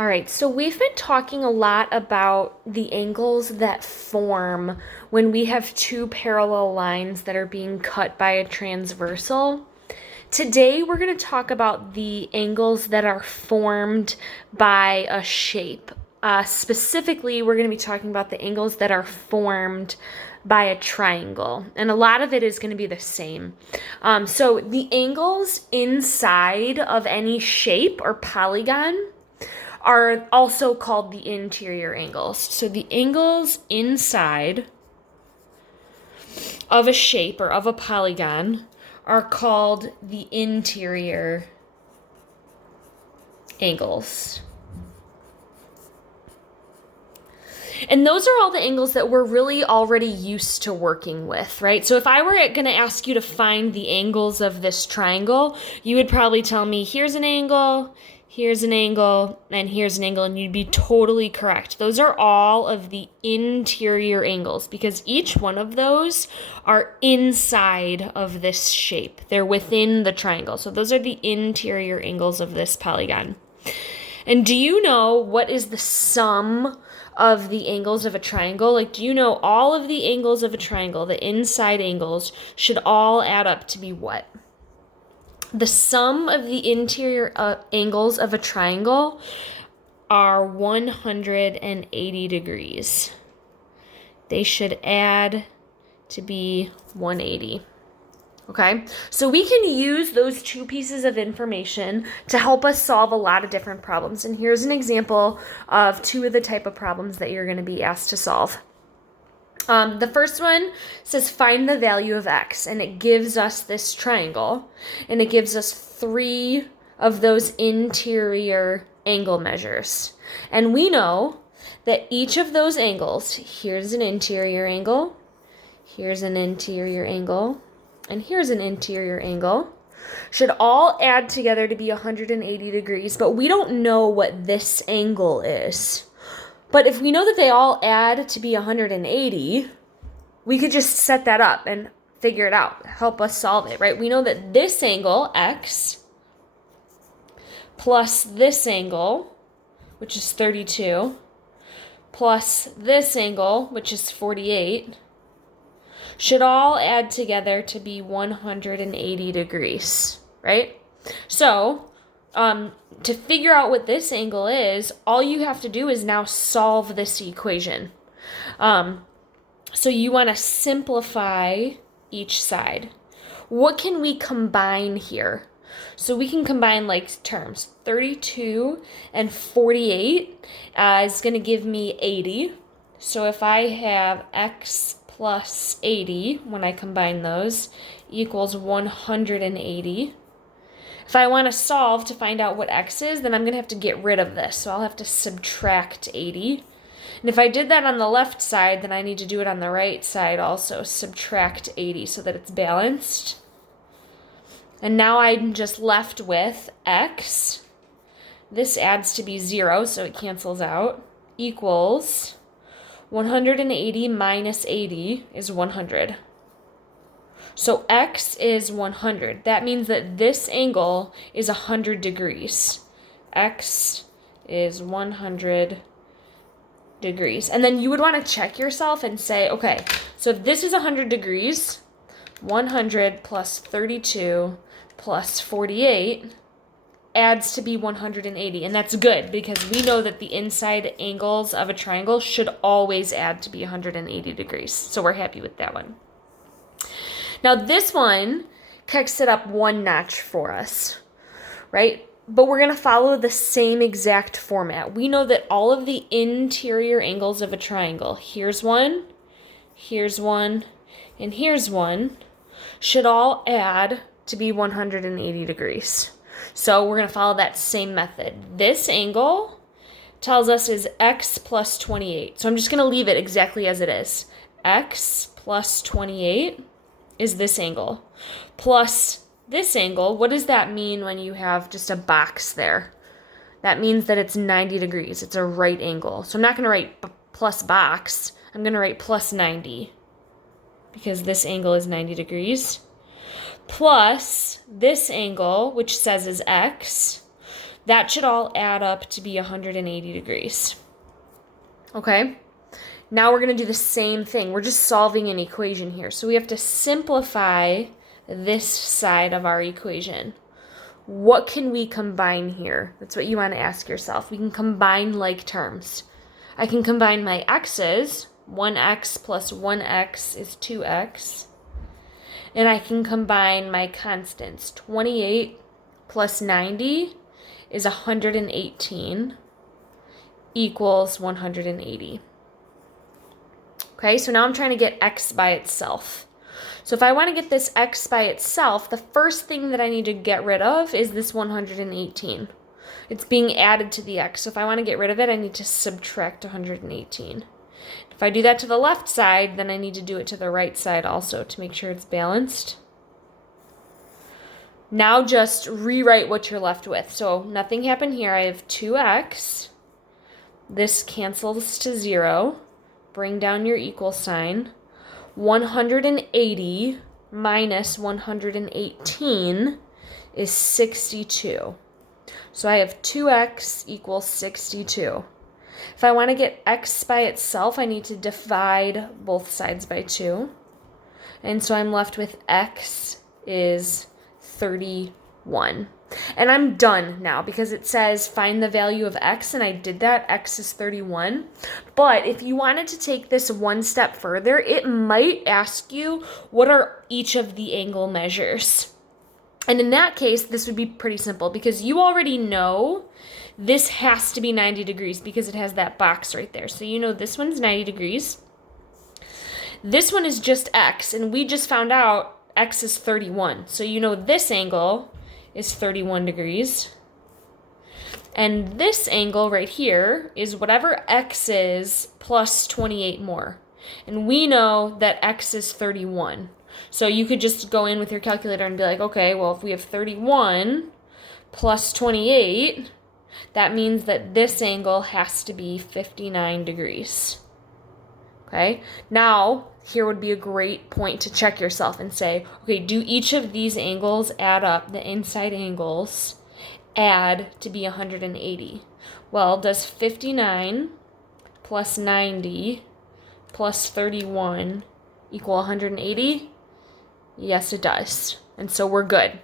All right, so we've been talking a lot about the angles that form when we have two parallel lines that are being cut by a transversal. Today, we're going to talk about the angles that are formed by a shape. Specifically, we're going to be talking about the angles that are formed by a triangle, and a lot of it is going to be the same. So the angles inside of any shape or polygon are also called the interior angles. So the angles inside of a shape or of a polygon are called the interior angles. And those are all the angles that we're really already used to working with, right? So if I were going to ask you to find the angles of this triangle, you would probably tell me, here's an angle, here's an angle, and here's an angle, and you'd be totally correct. Those are all of the interior angles because each one of those are inside of this shape. They're within the triangle. So those are the interior angles of this polygon. And do you know what is the sum of the angles of a triangle? Like, do you know all of the angles of a triangle, the inside angles, should all add up to be what? The sum of the interior angles of a triangle are 180 degrees. They should add to be 180. Okay, so we can use those two pieces of information to help us solve a lot of different problems. And here's an example of two of the type of problems that you're going to be asked to solve. The first one says find the value of x, and it gives us this triangle, and it gives us three of those interior angle measures. And we know that each of those angles, here's an interior angle, here's an interior angle, and here's an interior angle, should all add together to be 180 degrees, but we don't know what this angle is. But if we know that they all add to be 180, we could just set that up and figure it out, help us solve it, right? We know that this angle, x, plus this angle, which is 32, plus this angle, which is 48, should all add together to be 180 degrees, right? So, to figure out what this angle is, all you have to do is now solve this equation. So you want to simplify each side. What can we combine here? So we can combine like terms. 32 and 48 is going to give me 80. So if I have x plus 80, when I combine those, equals 180. If I want to solve to find out what x is, then I'm going to have to get rid of this. So I'll have to subtract 80. And if I did that on the left side, then I need to do it on the right side also. Subtract 80 so that it's balanced. And now I'm just left with x. This adds to be 0, so it cancels out. Equals 180 minus 80 is 100. So x is 100. That means that this angle is 100 degrees. X is 100 degrees. And then you would want to check yourself and say, okay, so if this is 100 degrees, 100 plus 32 plus 48 adds to be 180. And that's good because we know that the inside angles of a triangle should always add to be 180 degrees. So we're happy with that one. Now this one kicks it up one notch for us, right? But we're going to follow the same exact format. We know that all of the interior angles of a triangle, here's one, and here's one, should all add to be 180 degrees. So we're going to follow that same method. This angle tells us is x plus 28. So I'm just going to leave it exactly as it is. X plus 28 is this angle. Plus this angle, what does that mean when you have just a box there? That means that it's 90 degrees. It's a right angle. So I'm not going to write plus box. I'm going to write plus 90 because this angle is 90 degrees. Plus this angle, which says is x. That should all add up to be 180 degrees. Okay? Now we're going to do the same thing. We're just solving an equation here. So we have to simplify this side of our equation. What can we combine here? That's what you want to ask yourself. We can combine like terms. I can combine my x's. 1x plus 1x is 2x. And I can combine my constants. 28 plus 90 is 118 equals 180. Okay, so now I'm trying to get x by itself. So if I want to get this x by itself, the first thing that I need to get rid of is this 118. It's being added to the x. So if I want to get rid of it, I need to subtract 118. If I do that to the left side, then I need to do it to the right side also to make sure it's balanced. Now just rewrite what you're left with. So nothing happened here. I have 2x. This cancels to 0. Bring down your equal sign. 180 minus 118 is 62. So I have 2x equals 62. If I want to get x by itself, I need to divide both sides by 2. And so I'm left with x is 31. And I'm done now because it says find the value of x, and I did that. X is 31. But if you wanted to take this one step further, it might ask you what are each of the angle measures. And in that case, this would be pretty simple because you already know this has to be 90 degrees because it has that box right there. So you know this one's 90 degrees. This one is just x, and we just found out x is 31. So you know this angle is 31 degrees. And this angle right here is whatever x is plus 28 more. And we know that x is 31. So you could just go in with your calculator and be like, okay, well, if we have 31 plus 28, that means that this angle has to be 59 degrees. Okay, now here would be a great point to check yourself and say, okay, do each of these angles add up, the inside angles add to be 180? Well, does 59 plus 90 plus 31 equal 180? Yes, it does. And so we're good.